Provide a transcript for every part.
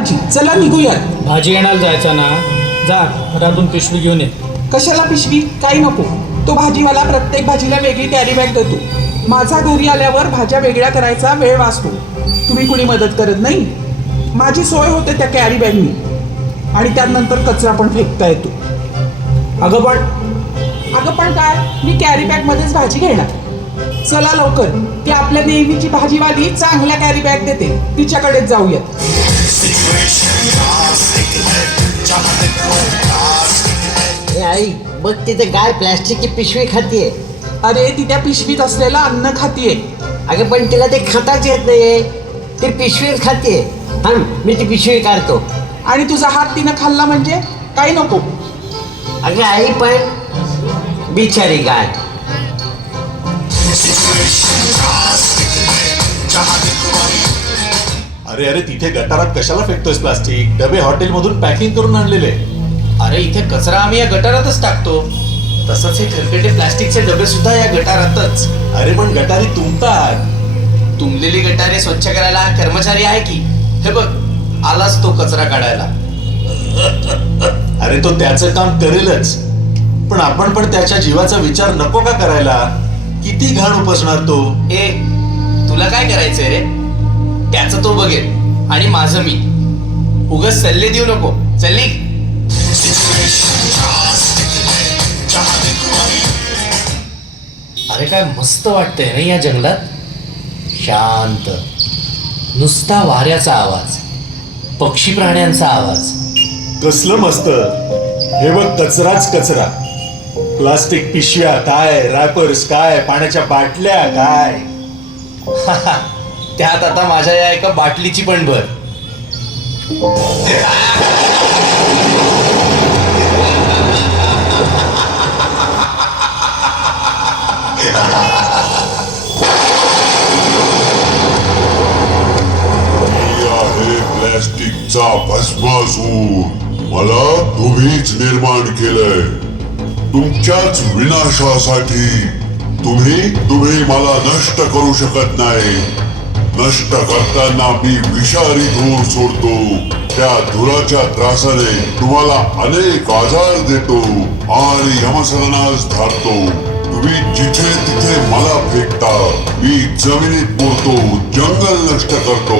भाजी चला निघूयात. भाजी आणायला जायचा ना. जा घरातून पिशवी घेऊन ये. कशाला पिशवी? काही नको. तो भाजीवाला प्रत्येक भाजीला वेगळी कॅरी बॅग देतो. माझा घरी आल्यावर भाज्या वेगळ्या करायचा वेळ वाचतो. तुम्ही कुणी मदत करत नाही? माझी सोय होते त्या कॅरी बॅगनी. आणि त्यानंतर कचरा पण फेकता येतो. अगं पण अगं पण काय? मी कॅरी बॅग मध्येच भाजी घेणार. चला लवकर. ती आपल्या नेहमीची भाजीवाली चांगल्या कॅरी बॅग देते. तिच्याकडेच जाऊयात. आई बघ तिथे गाय प्लॅस्टिकची पिशवी खातीये. अरे ती त्या पिशवीत असलेलं अन्न खातीये. अगं पण तिला ते खाताच येत नाहीये. ती पिशवी खातीये. थांब मी ती पिशवी काढतो. आणि तुझा हात तिनं खाल्ला म्हणजे काही नको. अगं आई पण बिचारी गाय. अरे अरे तिथे गटारात कशाला फेकतोयस प्लास्टिक? डबे हॉटेलमधून पॅकिंग करून आणलेले. अरे इथे कचरा आम्ही या गटारातच टाकतो. तसंच हे खरकटे प्लास्टिकचे डबे सुद्धा या गटारातच. अरे पण गटारी तुंबतात. तुंबलेली गटारे स्वच्छ करायला कर्मचारी आहे की? हे बघ आलाच तो कचरा काढायला. अरे तो त्याचं काम करेलच. पण आपण पण त्याच्या जीवाचा विचार नको का करायला? किती घाण उपसणार तो? ए तुला काय करायचंय रे? त्याचं तो बघेल. आणि माझं मी. उगच सल्ले देऊ नको. चल्ली अरे काय मस्त वाटतंय रे या जंगलात? शांत. नुसता वाऱ्याचा आवाज. पक्षी प्राण्यांचा आवाज. कसलं मस्त? हे बघ कचराच कचरा. प्लास्टिक पिशव्या काय? रॅपर्स काय? पाण्याच्या बाटल्या काय? त्यात आता माझ्या या एका बाटलीची पण भर मी आहे प्लॅस्टिकचा भस्मासूर मला तुम्हीच निर्माण केलंय. तुमच्याच विनाशासाठी तुम्ही तुम्ही मला नष्ट करू शकत नाही. नष्ट करताना मी विषारी धूर सोडतो. त्या धुराच्या त्रासाने तुम्हाला अनेक आजार देतो आणि यमसदनास धारतो. तुम्ही जिथे तिथे मला फेकता मी जमिनीत बोलतो जंगल नष्ट करतो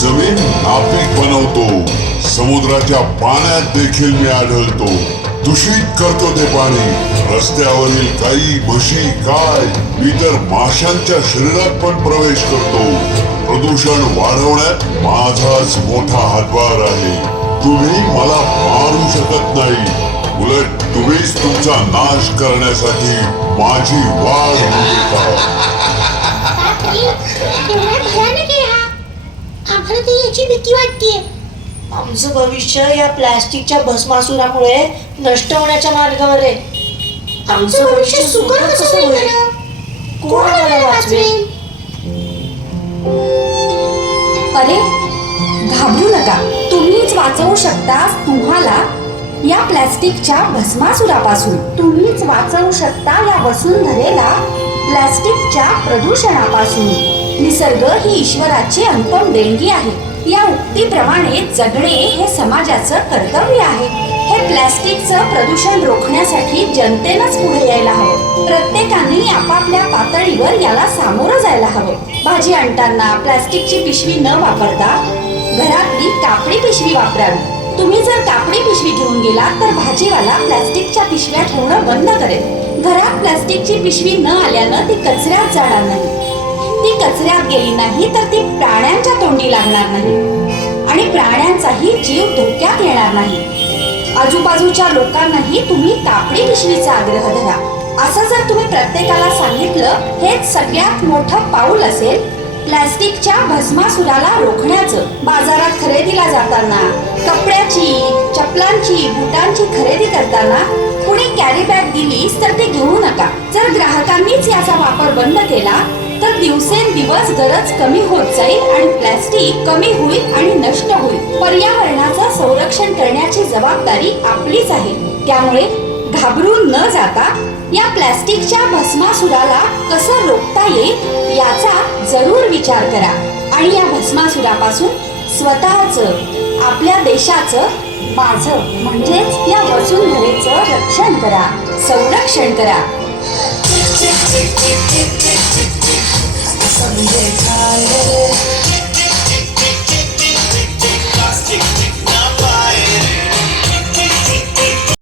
जमीन नापीक बनवतो समुद्राच्या पाण्यात देखील मी आढळतो दूषित करतो ते पाणी रस्त्यावरील काही म्हशी काय मी तर माशांच्या शरीरात पण प्रवेश करतो. प्रदूषण वाढवण्यात माझाच मोठा हातभार आहे. तुम्ही मला मारू शकत नाही. उलट तुम्हीच तुमचा नाश करण्यासाठी माझी वाढ हा. आम्हाला तर याची भीती वाटतेय. आमचं भविष्य या प्लॅस्टिकच्या भस्मासुरामुळे नष्ट होण्याच्या मार्गावर आहे. आमचं भविष्य सुकर कसं होईल? कोण आम्हाला वाचवेल? अरे घाबरू नका. तुम्हीच वाचवू शकता. तुम्हाला या प्लॅस्टिकच्या भस्मासुरापासून. तुम्हीच वाचवू शकता या वसुंधरेला प्लॅस्टिकच्या प्रदूषणापासून. निसर्ग ही ईश्वराची अनुपम देणगी आहे. या उक्तीप्रमाणे जगणे हे समाजाचं कर्तव्य आहे. हे प्लॅस्टिकचं प्रदूषण रोखण्यासाठी जनतेनंच पुढे यायला हवं. प्रत्येकाने आपापल्या पातळीवर याला सामोरं जायला हवं. भाजी आणताना प्लॅस्टिकची पिशवी न वापरता घरातली कापडी पिशवी वापरावी. तुम्ही जर कापडी पिशवी घेऊन गेला तर भाजीवाला प्लॅस्टिकच्या पिशव्या ठेवणं बंद करेल. घरात प्लॅस्टिकची पिशवी न आल्यानं ती कचऱ्यात जाणार नाही. ती कचऱ्यात गेली नाही तर ती प्राण्यांच्या तोंडी लागणार नाही. आणि प्राण्यांचाही जीव धोक्यात येणार नाही. आजूबाजूच्या लोकांनाही तुम्ही कापडी पिशवीचा आग्रह धरा. असं जर तुम्ही प्रत्येकाला सांगितलं हेच सगळ्यात मोठं पाऊल असेल. प्लॅस्टिकच्या भस्मासुराला रोखण्याचं बाजारात खरेदीला जाताना कपडे कपड्याची चपलांची बुटांची खरेदी करताना कुणी कॅरी बॅग दिलीस तर ते घेऊ नका. जर ग्राहकांनीच याचा वापर बंद केला तर दिवसेंदिवस गरज कमी होत जाईल आणि प्लॅस्टिक कमी होईल आणि नष्ट होईल. पर्यावरणाचं संरक्षण करण्याची जबाबदारी आपलीच आहे. त्यामुळे घाबरून न जाता या प्लॅस्टिकच्या भस्मासुराला कसं रोखता येईल याचा जरूर विचार करा. आणि या भस्मासुरापासून स्वतःच आपल्या देशाचं माझं म्हणजेच या वसुंधरेचं रक्षण करा संरक्षण करा.